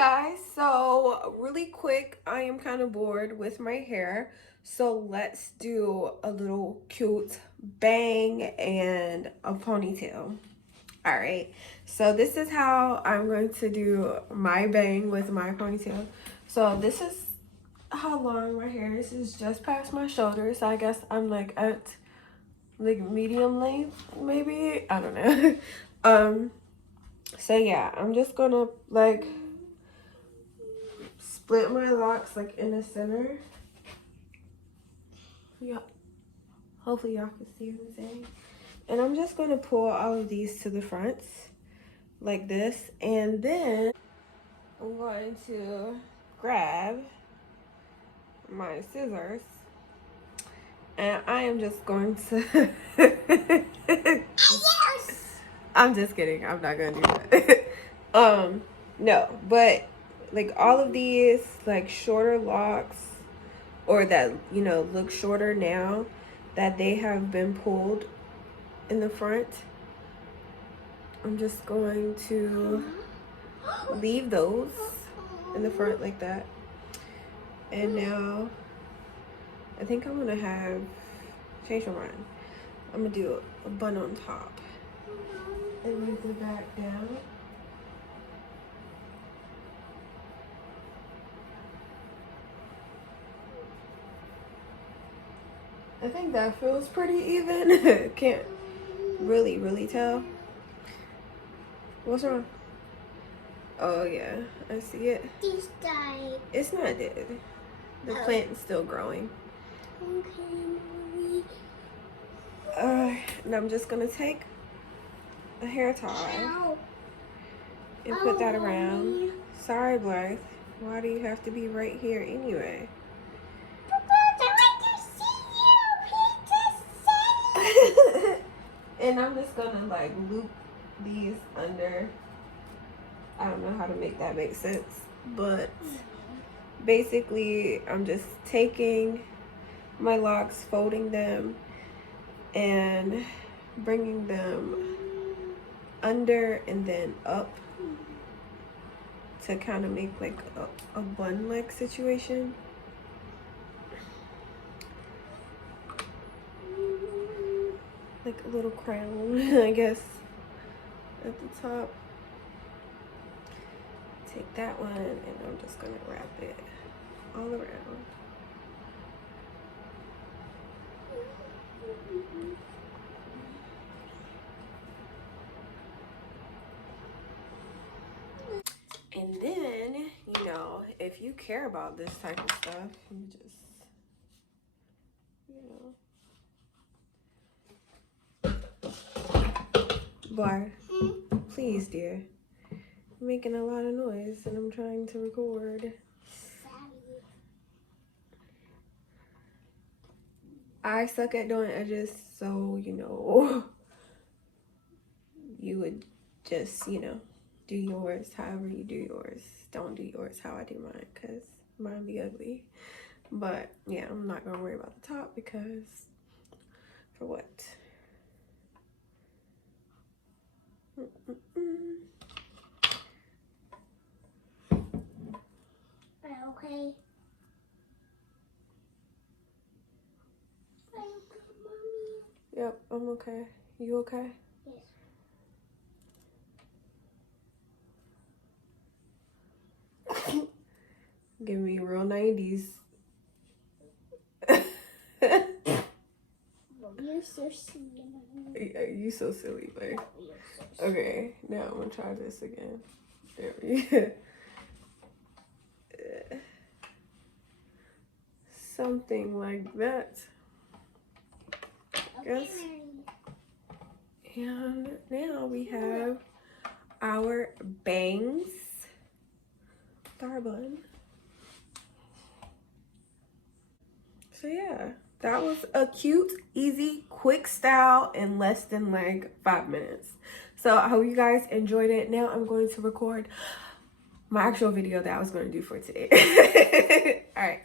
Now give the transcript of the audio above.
guys, so really quick, I am kind of bored with my hair, so let's do a little cute bang and a ponytail. All right, so this is how I'm going to do my bang with my ponytail. So this is how long my hair is. It's just past my shoulders, so I guess I'm like at like medium length, maybe, I don't know. So yeah, I'm just gonna like split my locks like in the center. Yeah, hopefully y'all can see what I'm saying. And I'm just going to pull all of these to the fronts like this, and then I'm going to grab my scissors and I am just going to I'm just kidding, I'm not gonna do that. No, but like all of these like shorter locks, or that, you know, look shorter now that they have been pulled in the front, I'm just going to leave those in the front like that. And now I think I'm gonna change my mind. I'm gonna do a bun on top and leave the back down. I think that feels pretty even. Can't really tell. What's wrong? Oh yeah, I see it. It's died. It's not dead. The plant is still growing. Okay. And I'm just gonna take a hair tie and put that around. Mommy. Sorry, Blythe. Why do you have to be right here anyway? And I'm just gonna like loop these under. I don't know how to make that make sense, but basically I'm just taking my locks, folding them, and bringing them under and then up to kind of make like a bun-like situation. Like a little crown, I guess, at the top. Take that one and I'm just gonna wrap it all around. And then, you know, if you care about this type of stuff, you just, you know. Bar, please, dear. You're making a lot of noise and I'm trying to record. I suck at doing edges, so, you know, you would just, you know, do yours however you do yours. Don't do yours how I do mine, because mine be ugly. But yeah, I'm not gonna worry about the top, because for what? Okay. Yep, I'm okay. You okay? Yes. Give me real 90s. You're so silly. You so silly, babe. So okay, now I'm gonna try this again. There we go. Something like that. Yes. And now we have our bangs. Star bun. So yeah, that was a cute, easy, quick style in less than like 5 minutes. So I hope you guys enjoyed it. Now I'm going to record my actual video that I was going to do for today. All right.